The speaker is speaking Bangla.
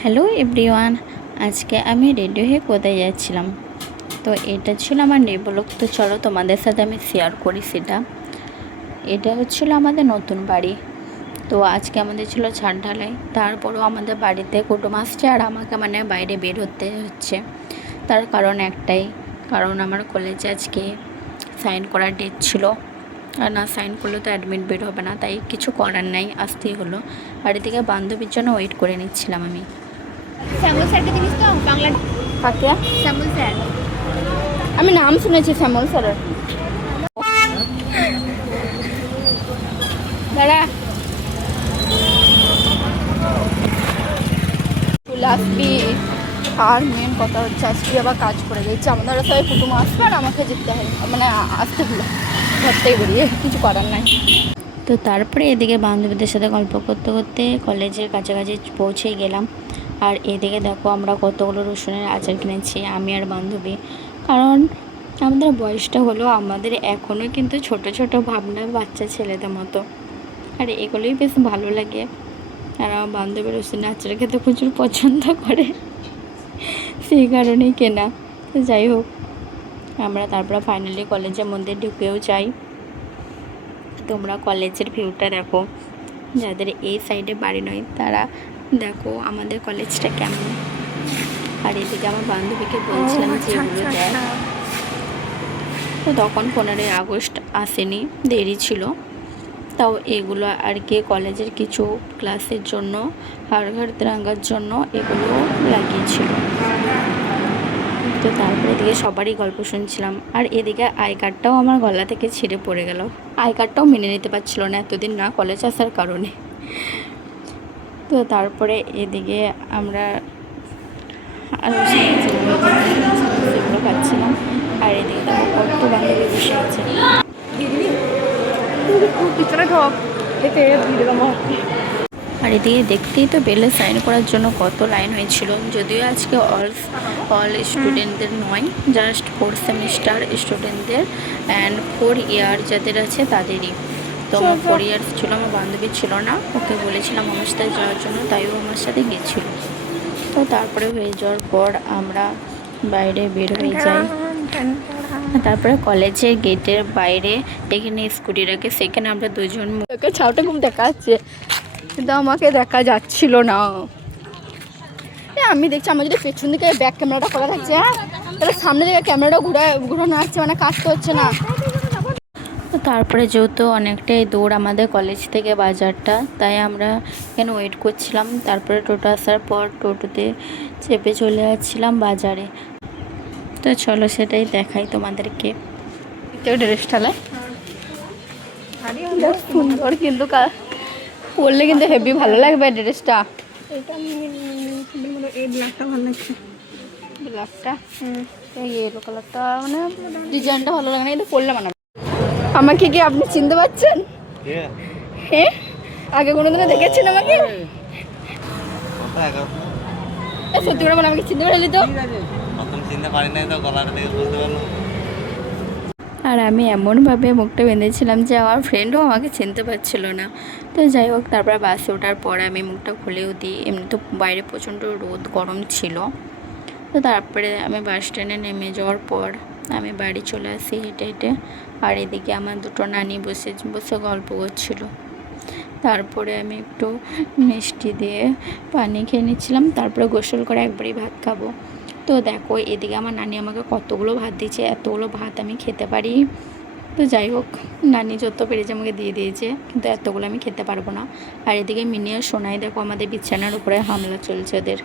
হ্যালো এভরিওয়ান, আজকে আমি রেডি হয়ে কোথায় যাচ্ছিলাম। তো এটা ছিল আমার নিবলক। তো চলো তোমাদের সাথে আমি শেয়ার করি সেটা। এটা হচ্ছিল আমাদের নতুন বাড়ি। তো আজকে আমাদের ছিল ছাদ ঢালাই, তারপরও আমাদের বাড়িতে কুটুম আসছে আর আমাকে বাইরে বের হতে হচ্ছে। তার কারণ একটাই, কারণ আমার কলেজে আজকে সাইন করার ডেট ছিল, আর না সাইন করলে তো অ্যাডমিট বের হবে না, তাই কিছু করার নাই, আসতেই হলো। আর এদিকে বান্ধবীর জন্য ওয়েট করে নিচ্ছিলাম আমি। শ্যামল স্যারকে চিনিস তো বাংলা? কাকে? শ্যামল স্যার। আমি নাম শুনেছি শ্যামল স্যারের। দাঁড়া, চলে আসবি। আর মেন কথা হচ্ছে আজকে আবার কাজ করে দিচ্ছে, আমাদের সবাই কুটুম আসবে আর আমাকে যেতে হয়, আসতে হলো ঘর থেকে বেরিয়ে, কিছু করার নাই। তো তারপরে এদিকে বান্ধবীদের সাথে গল্প করতে করতে কলেজের কাছাকাছি পৌঁছে গেলাম। আর এদিকে দেখো আমরা কতগুলো রসুনের আচার কিনেছি আমি আর বান্ধবী, কারণ আমাদের বয়সটা হলো, আমাদের এখনও কিন্তু ছোট ছোট ভাবনা, বাচ্চা ছেলেদের মতো, আর এগুলোই বেশ ভালো লাগে। আর আমার বান্ধবী রসুনের আচার খেতে প্রচুর পছন্দ করে, সেই কারণেই কেনা। তো যাই হোক, আমরা তারপরে ফাইনালি কলেজের মধ্যে ঢুকেও যাই। তোমরা কলেজের ভিউটা দেখো, যাদের এই সাইডে বাড়ি নয় তারা দেখো আমাদের কলেজটা কেমন। আর এদিকে আমার বান্ধবীকে বলছিলাম যে এগুলো দেখ। তো তখন 15ই আগস্ট আসেনি, দেরি ছিল, তাও এগুলো আর কি কলেজের কিছু ক্লাসের জন্য, হর ঘর তিরঙ্গার জন্য এগুলো লাগিয়েছিল। তো তারপরে এদিকে সবারই গল্প শুনছিলাম, আর এদিকে আই কার্ডটাও আমার গলা থেকে ছিঁড়ে পড়ে গেল। আই কার্ডটাও মেনে নিতে পারছিল না এতদিন না কলেজ আসার কারণে। তো তারপরে এদিকে আমরা আরও সেগুলো খাচ্ছিলাম। আর এদিকে দেখো কত বান্ধবী বসে আছে। আর এদিকে দেখতেই তো পেলে সাইন করার জন্য কত লাইন হয়েছিল। যদিও আজকে অল স্টুডেন্টদের নয়, জাস্ট 4th সেমিস্টার স্টুডেন্টদের অ্যান্ড 4 ইয়ার যাদের আছে তাদেরই। তো আমার 4 ইয়ার্স ছিল, আমার বান্ধবী ছিল না, ওকে বলেছিলাম আমার সাথে যাওয়ার জন্য, তাইও আমার সাথে গেছিলো। তো তারপরে হয়ে যাওয়ার পর আমরা বাইরে বের হয়ে যাই। তারপরে কলেজের গেটের বাইরে এখানে স্কুটি রাখে, সেখানে আমরা দুজন ছাউটা ঘুম দেখা যাচ্ছে, কিন্তু আমাকে দেখা যাচ্ছিল না। আমি দেখছি আমার যদি পেছন দিকে ব্যাক ক্যামেরাটা খোলা থাকছে, হ্যাঁ তাহলে সামনে দিকে ক্যামেরাটা ঘুরানো আসছে, কাজ করছে না। তো তারপরে যেহেতু অনেকটাই দূর আমাদের কলেজ থেকে বাজারটা, তাই আমরা এখানে ওয়েট করছিলাম। তারপরে টোটো আসার পর টোটোতে চেপে চলে যাচ্ছিলাম বাজারে। তো চলো সেটাই দেখাই তোমাদেরকে। ড্রেসটা সুন্দর, কিন্তু পরলে কিন্তু হেভি ভালো লাগবে ড্রেসটা। এই ব্ল্যাকটা ভালো লাগছে। ব্ল্যাকটা, ইয়েলো কালারটা ডিজাইনটা ভালো লাগে না, কিন্তু পরলে মানাবে। আমাকে কি আপনি চিনতে পারছেন? হ্যাঁ, আগে কোনোদিনও দেখেছেন আমাকে? সত্যি করে আমাকে চিনতে পারলি তো? আর আমি এমনভাবে মুখটা বেঁধেছিলাম যে আমার ফ্রেন্ডও আমাকে চিনতে পারছিল না। তো যাই হোক, তারপরে বাসে ওঠার পরে আমি মুখটা খুলেও দিই, এমনি তো বাইরে প্রচণ্ড রোদ গরম ছিল। তো তারপরে আমি বাস স্ট্যান্ডে নেমে যাওয়ার পর আমি বাড়ি চলে আসি হেঁটে হেঁটে। আর এদিকে আমার দুটো নানি বসে বসে গল্প করছিল। তারপরে আমি একটু মিষ্টি দিয়ে পানি খেয়ে নিচ্ছিলাম, তারপরে গোসল করে একবারই ভাত খাবো। তো দেখো এদিকে আমার নানি আমাকে কতগুলো ভাত দিয়েছে, এতগুলো ভাত আমি খেতে পারি? তো যাই হোক, নানি যত পেরেছে আমাকে দিয়ে দিয়েছে, কিন্তু এতগুলো আমি খেতে পারবো না। আর এদিকে মিনি আর সোনাই দেখো আমাদের বিছানার উপরে হামলা চলছে ওদের।